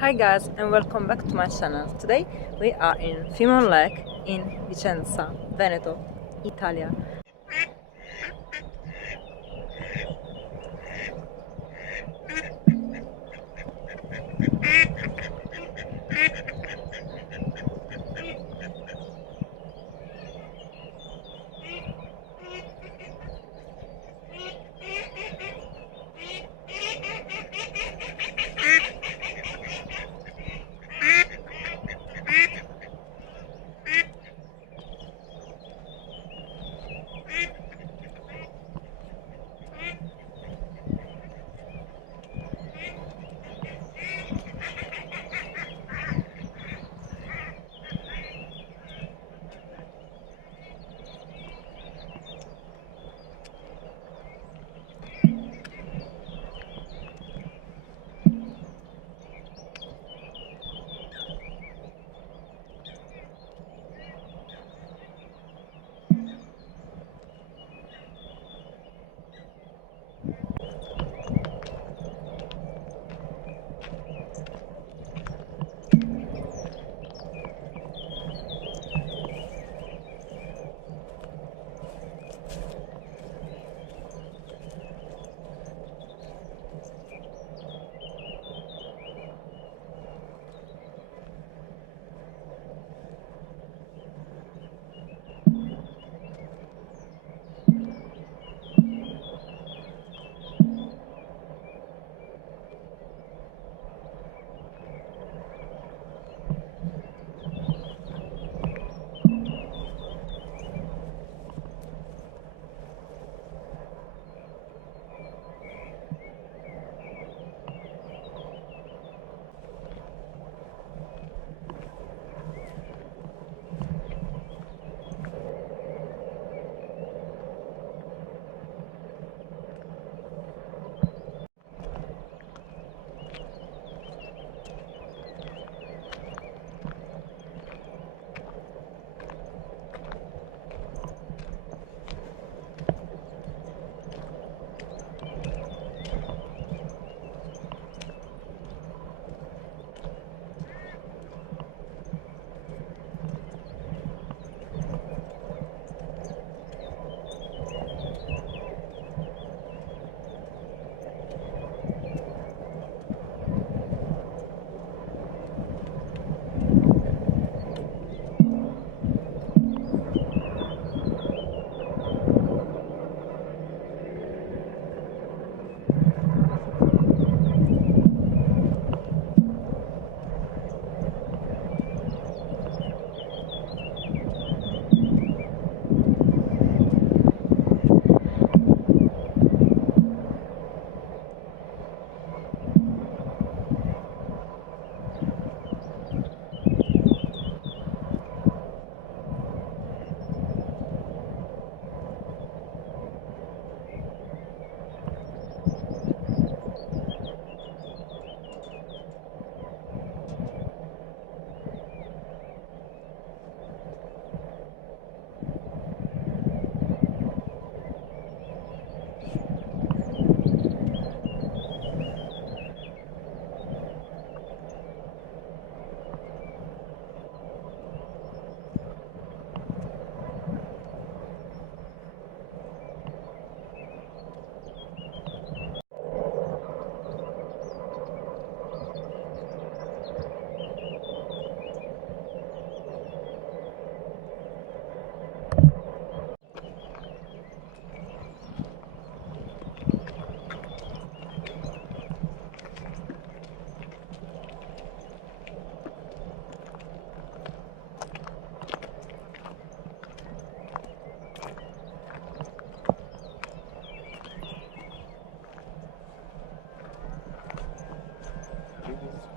Hi guys and welcome back to my channel. Today we are in Fimon Lake in Vicenza, Veneto, Italia.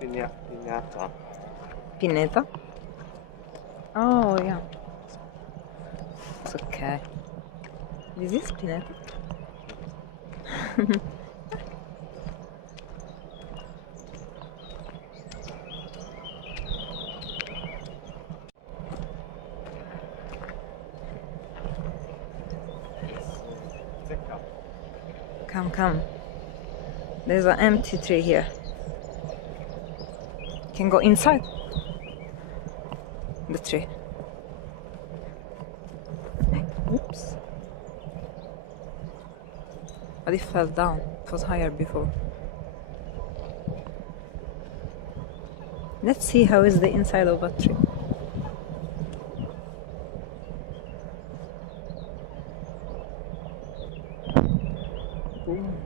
Pineta. Pineta? Oh yeah. It's okay. This is Pineta? Come. There's an empty tree here. can go inside the tree. Oops. But it fell down. It was higher before. Let's see how is the inside of a tree. Boom.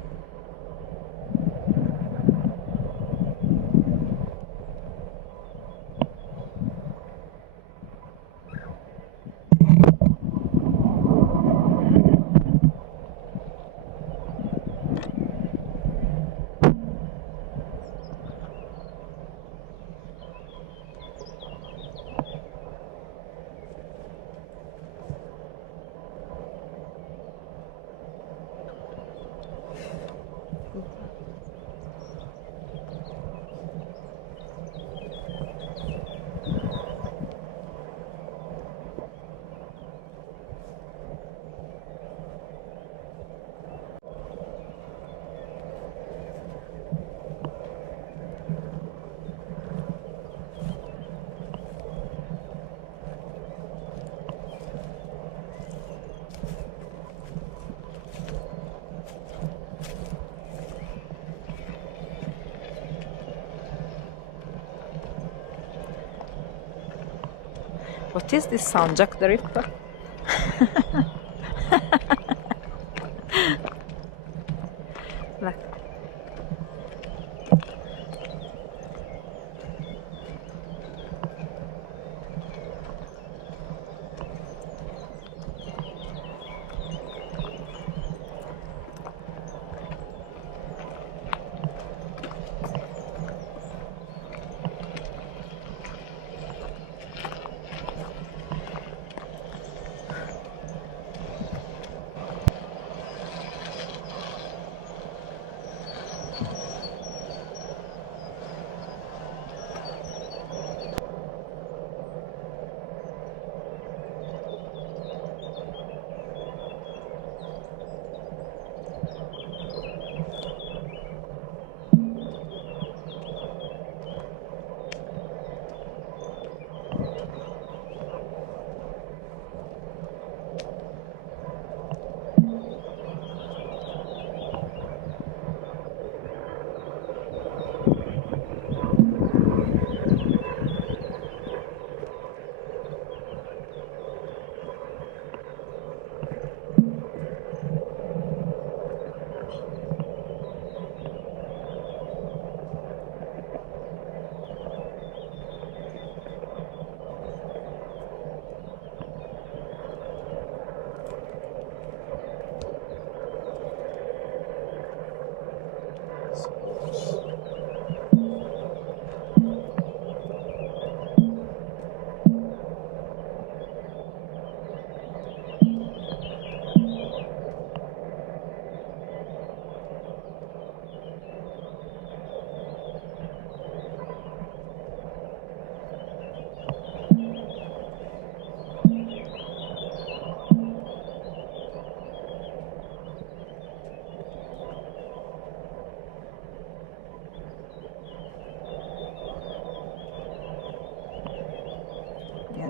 What is this sound? Jack the Ripper? Look.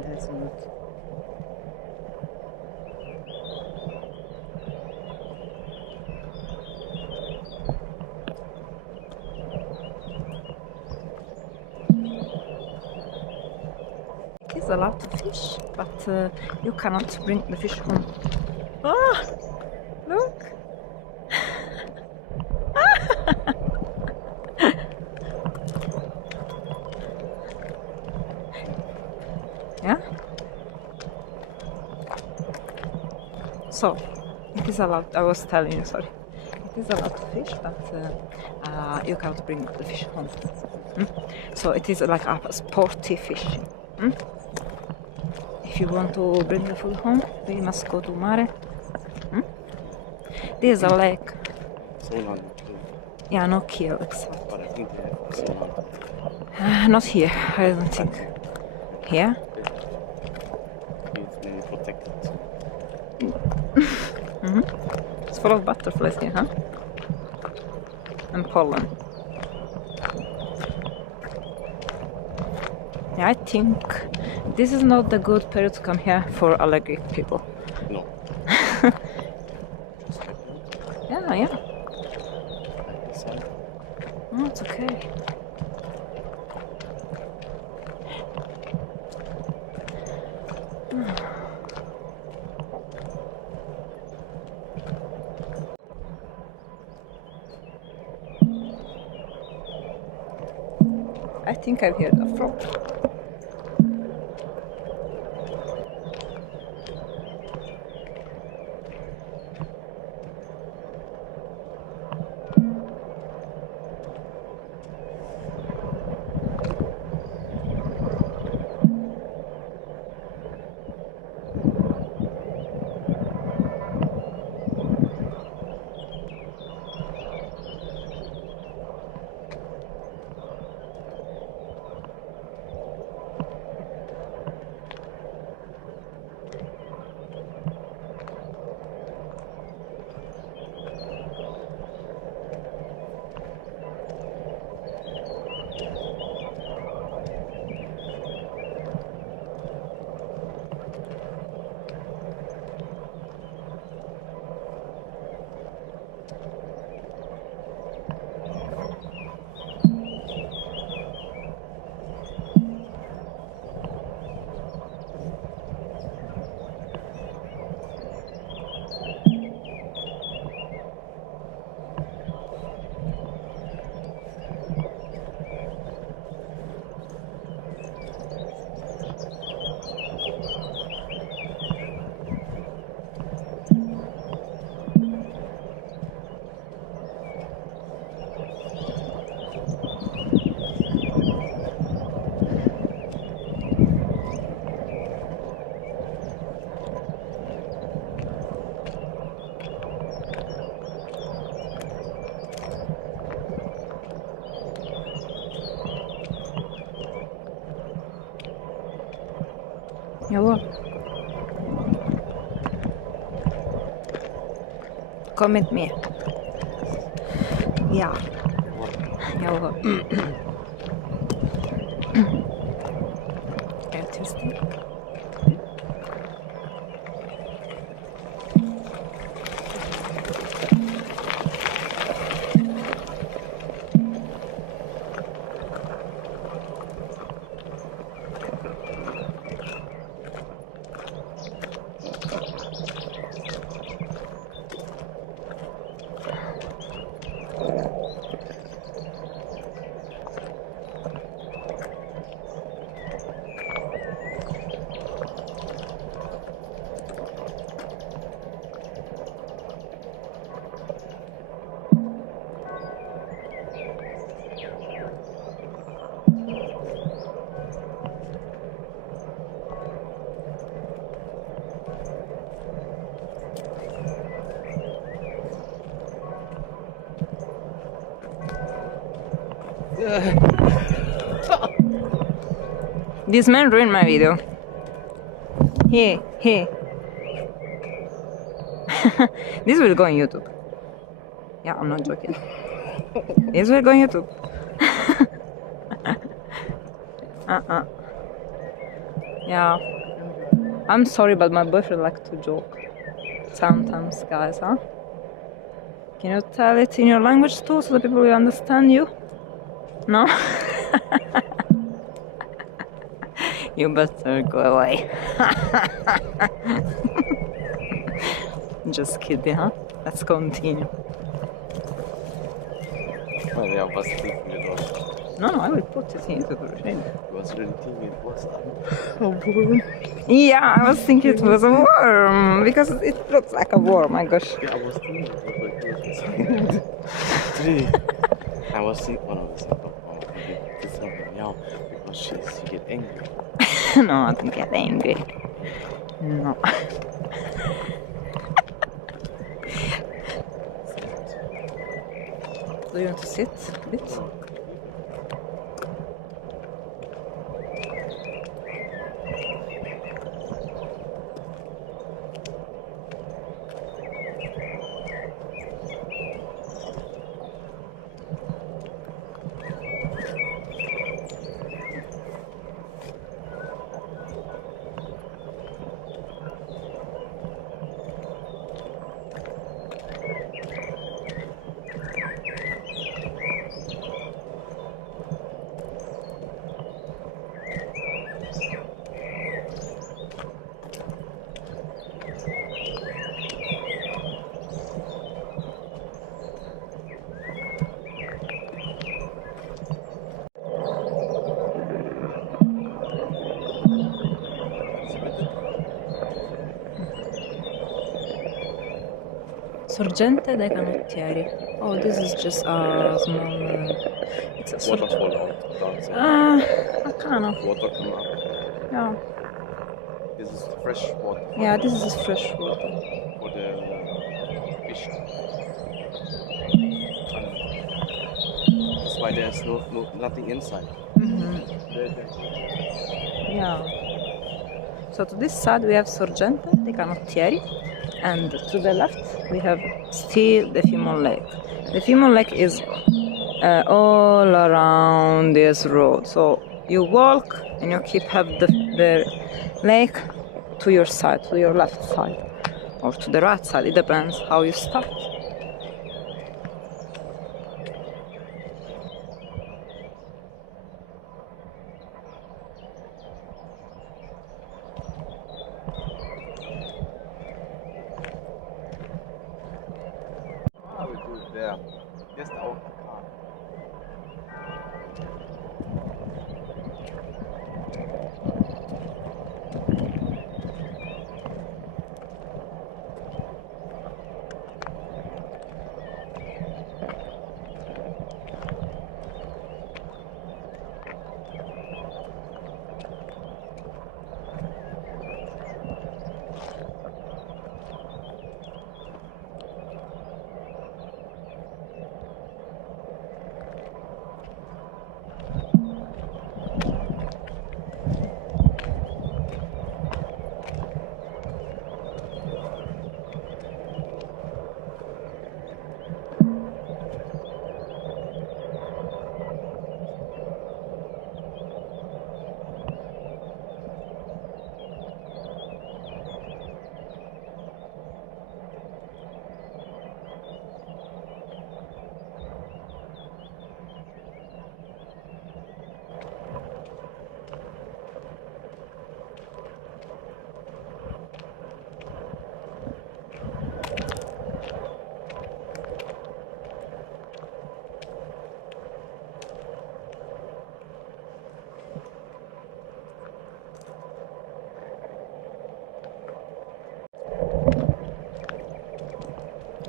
That's not. It is a lot of fish, but you cannot bring the fish home. Ah, look! Yeah. So it is a lot. I was telling you, sorry. It is a lot of fish, but you can't bring the fish home. So it is like a sporty fishing. If you want to bring the food home, we must go to mare. This is a lake. Yeah, not here, exactly. But I think they have Not here, I don't think. Here? it's mainly protected. It's full of butterflies here, huh? And pollen. Yeah, I think this is not the good period to come here for allergic people. No. Yeah, yeah. This side. Oh, it's okay. I think I've heard a frog. Jawohl. Komm mit mir. Ja. Jawohl. Är jag tyst? This man ruined my video. Hey. This will go on YouTube. Yeah, I'm not joking. This will go on YouTube. Yeah. I'm sorry, but my boyfriend likes to joke. Sometimes, guys, huh? Can you tell it in your language too, so that people will understand you? No? You better go away. Just kidding, huh? Let's continue. Well, yeah, was thinking it was. No, I will put it into the shade. It was really thinking it was a worm. Yeah, I was thinking it was a worm, because it looks like a worm, my gosh. Yeah, I was thinking it was like this. I was thinking, one of the things, this is meow, because she get angry. No, I don't get angry. No. Do you want to sit a bit? Sorgente dei canottieri. Oh, this is just a small. It's a Waterfall out. a canal. Water come up. Yeah. This is fresh water. Yeah, this is fresh water. For the fish. That's why there's nothing inside. Yeah. So to this side we have Sorgente dei Canottieri, and to the left we have still the Fimon Lake. The Fimon Lake is all around this road. So you walk and you keep have the lake to your side, to your left side, or to the right side. It depends how you start. I will do it there. Yes, our car.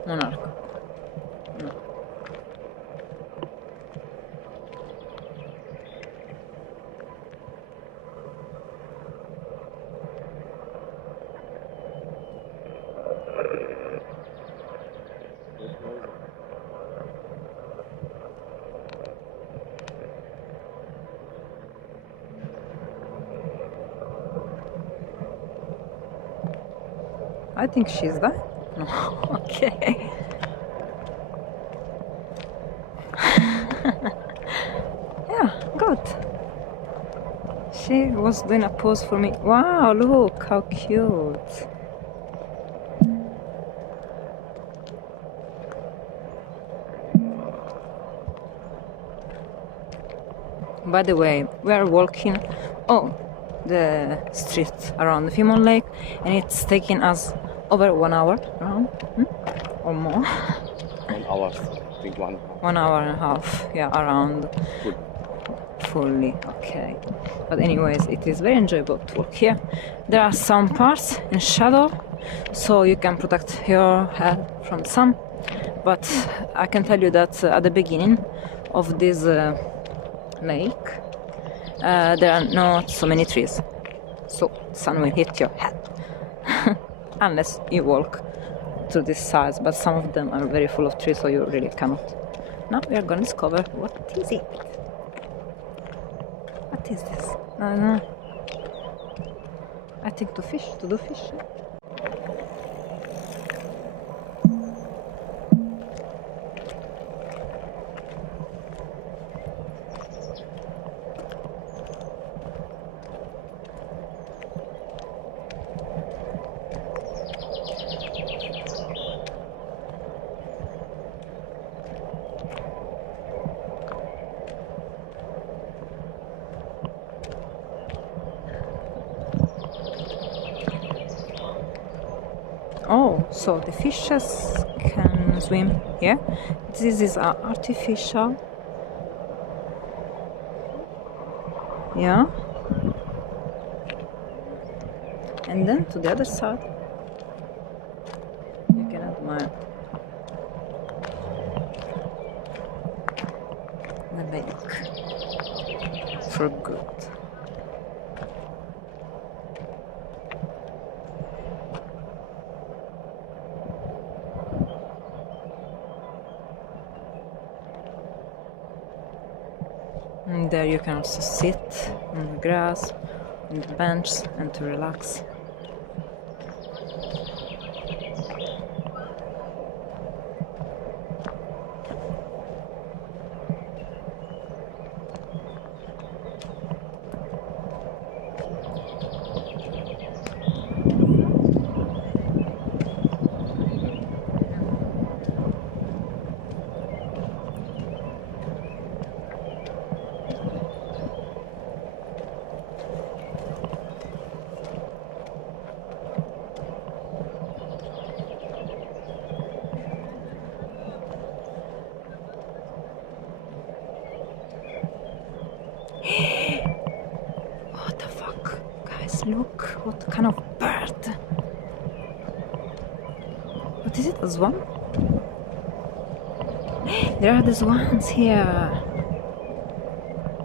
Monarca. No. I think she's there. No. Okay. Yeah, good. She was doing a pose for me. Wow, look how cute. By the way, we are walking the street around the Fimon Lake, and it's taking us over 1 hour around, or more. 1 hour, I think 1 hour. 1 hour and a half, yeah, around. Good. Fully, okay. But anyways, it is very enjoyable to walk here. There are some parts in shadow, so you can protect your head from sun. But I can tell you that at the beginning of this lake, there are not so many trees, so sun will hit your head unless you walk to this side. But some of them are very full of trees, so you really cannot. Now we are going to discover what is it. What is this? I don't know. I think to do fish. Oh, so the fishes can swim here. This is artificial. Yeah. And then to the other side, you can admire good. And there you can also sit on the grass, on the bench, and to relax. What the fuck? Guys, look, what kind of bird? What is it, a swan? There are the swans here.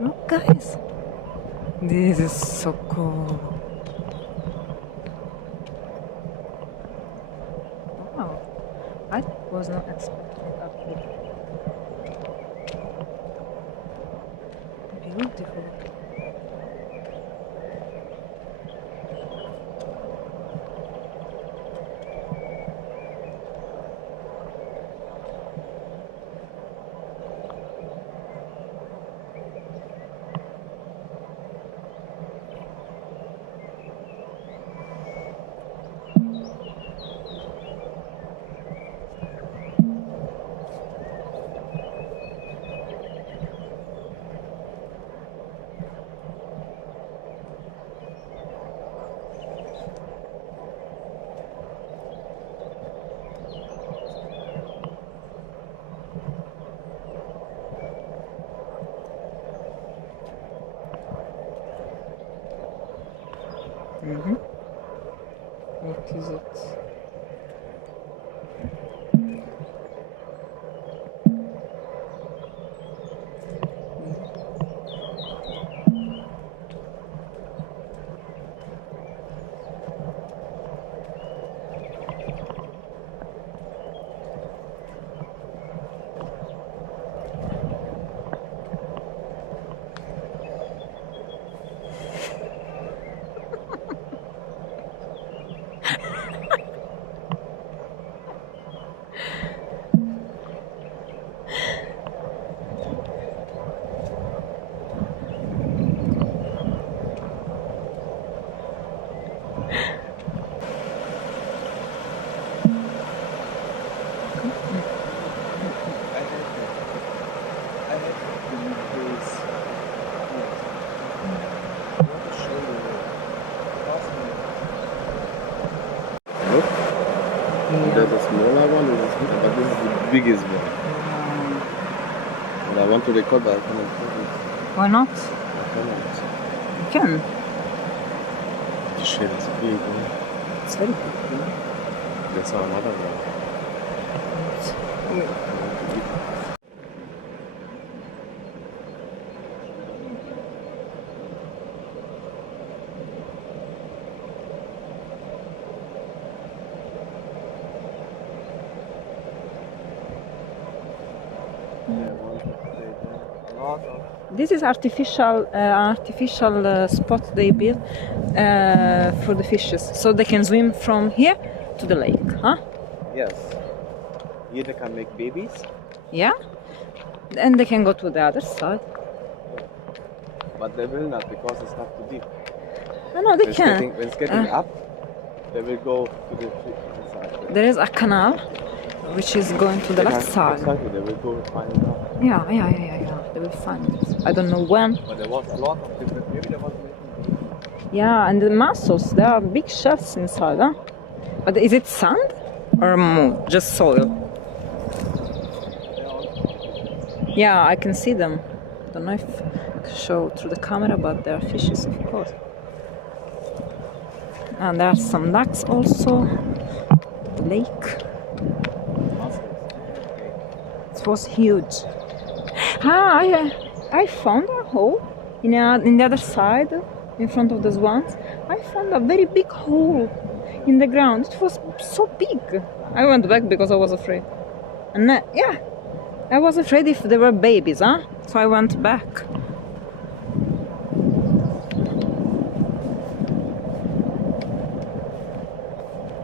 Look, guys. This is so cool. Wow, I was not expecting it up here. Beautiful. What is it? There's a smaller one, but this is the biggest one. And I want to record, but I cannot record it. Why not? I cannot. You can. The shell is big, huh? It's very big. There's another one. This is artificial spot they built for the fishes, so they can swim from here to the lake, huh? Yes. Here they can make babies. Yeah, and they can go to the other side. But they will not, because it's not too deep. No, they can. When it's getting up, they will go to the side. There is a canal which is going to the left side. Exactly, they will go find it out. Yeah. They will find it. I don't know when. But there was a lot of different. Maybe there was making. Yeah, and the mussels, there are big shells inside, huh? But is it sand or just soil? Yeah, I can see them. I don't know if I can show through the camera, but there are fishes, of course. And there are some ducks also. The lake. It was huge. I found a hole in the other side, in front of the swans, I found a very big hole in the ground. It was so big. I went back because I was afraid. And yeah, I was afraid if there were babies, huh? So I went back.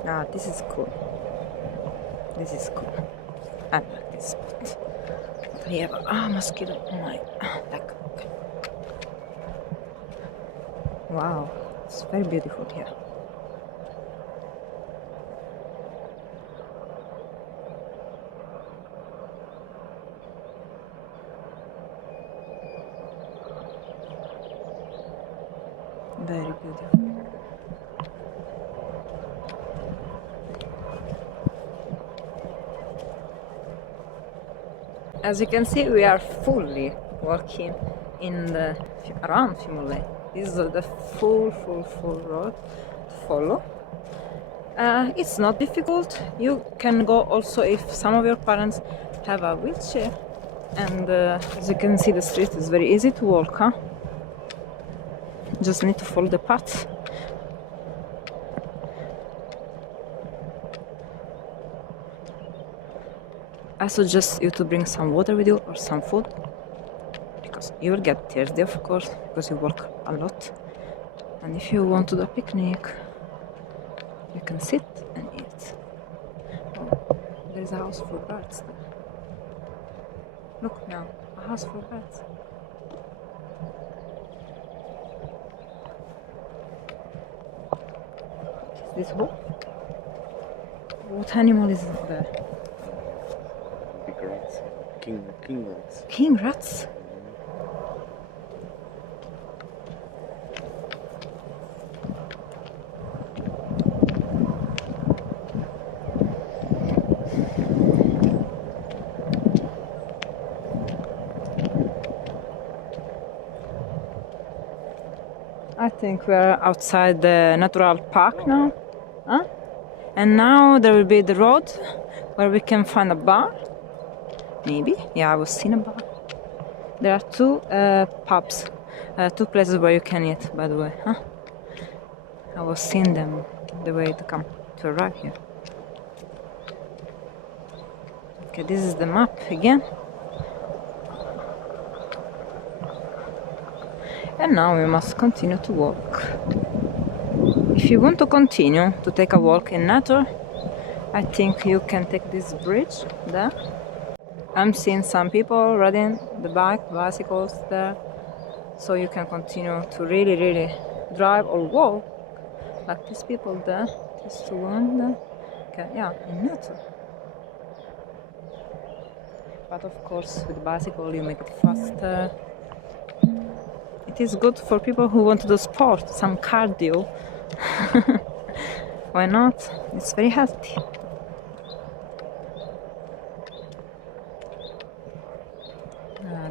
Ah, this is cool. This is cool. I like this spot. Here, mosquito. Oh my leg. Okay. Wow, it's very beautiful here. Very beautiful. As you can see, we are fully walking in the around Fimon Lake. This is the full road to follow. It's not difficult. You can go also if some of your parents have a wheelchair. And as you can see, the street is very easy to walk, huh? Just need to follow the path. I suggest you to bring some water with you or some food, because you will get thirsty, of course, because you walk a lot. And if you want to do a picnic, you can sit and eat. Oh, there is a house for birds there. Look now, a house for birds. This hole? What animal is there? Big rats. King rats. King rats? I think we're outside the natural park now. Huh? And now there will be the road where we can find a bar. Maybe. Yeah, I was seeing a bar. There are two pubs, two places where you can eat, by the way. Huh? I was seeing them the way to arrive here. Okay, this is the map again. And now we must continue to walk. If you want to continue to take a walk in nature, I think you can take this bridge there. I'm seeing some people riding the bicycles there. So you can continue to really drive or walk like these people there. These two ones there. Okay, yeah, in nature. But of course, with the bicycle you make it faster. It is good for people who want to do sport, some cardio. Why not? It's very healthy.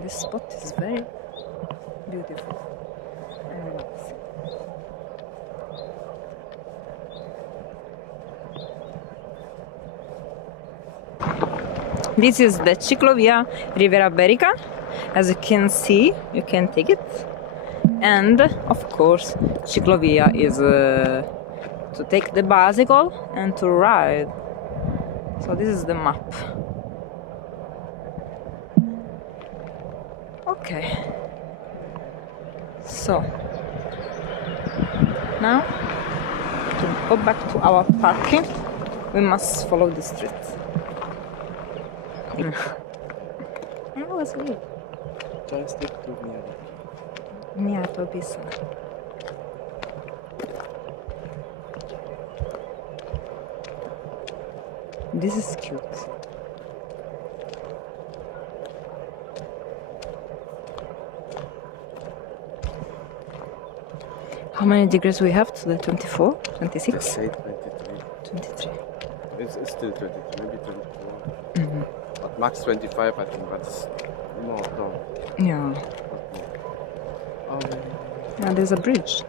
This spot is very beautiful and relaxing. This is the Ciclovia Rivera Berica. As you can see, you can take it. And of course, Ciclovia is to take the bicycle and to ride. So this is the map. Okay. So now to go back to our parking, we must follow the street. That was weird. Just stick to me. Yeah, to be so. This is cute. How many degrees we have today? 24? 26? Let's say 23. 23. It's still 23, maybe 24. Mm-hmm. But max 25, I think, but it's no. Yeah. Yeah, there's a bridge.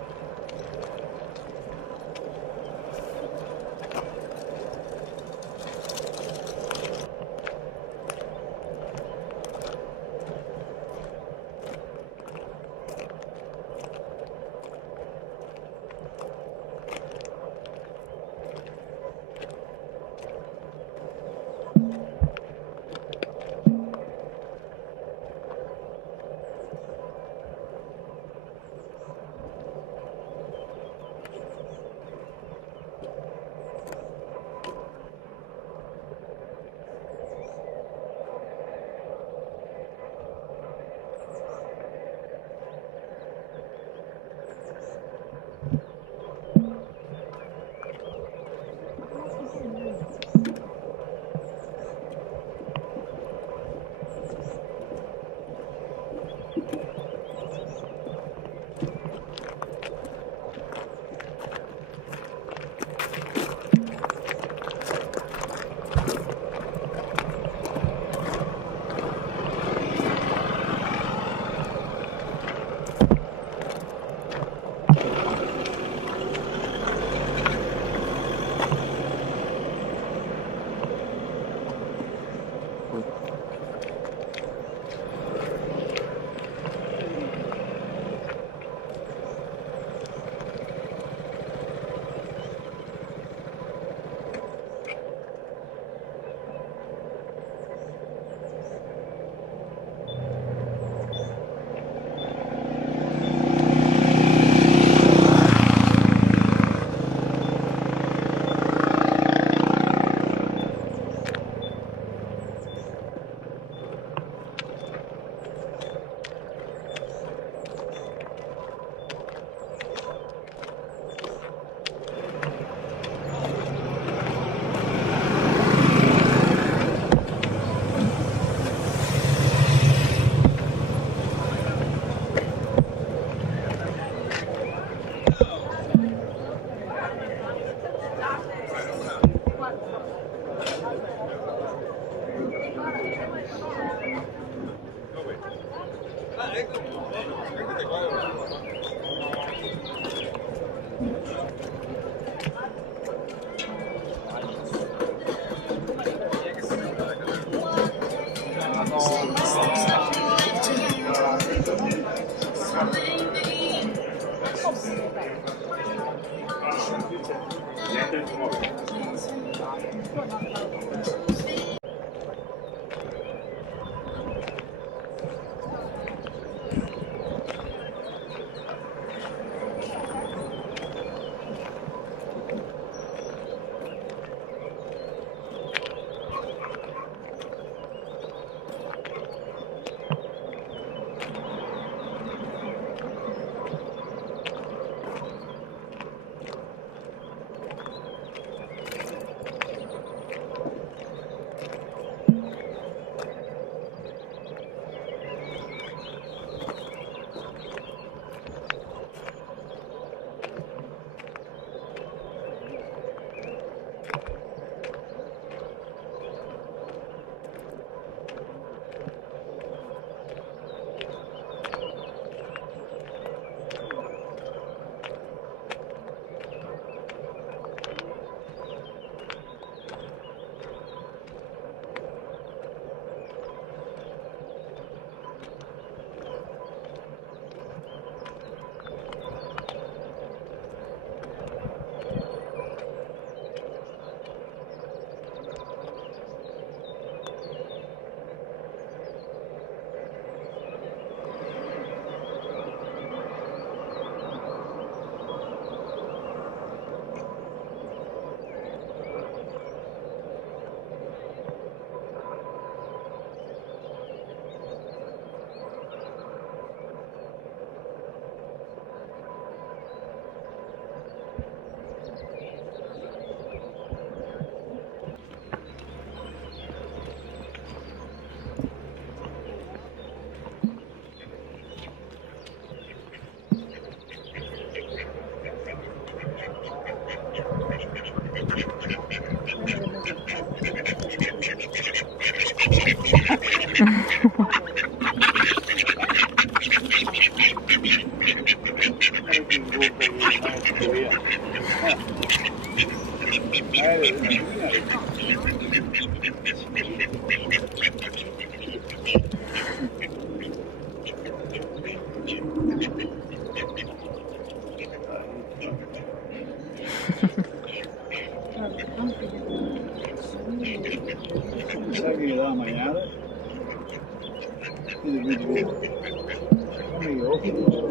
Sai che la mangiare?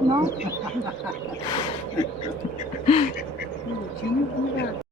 No.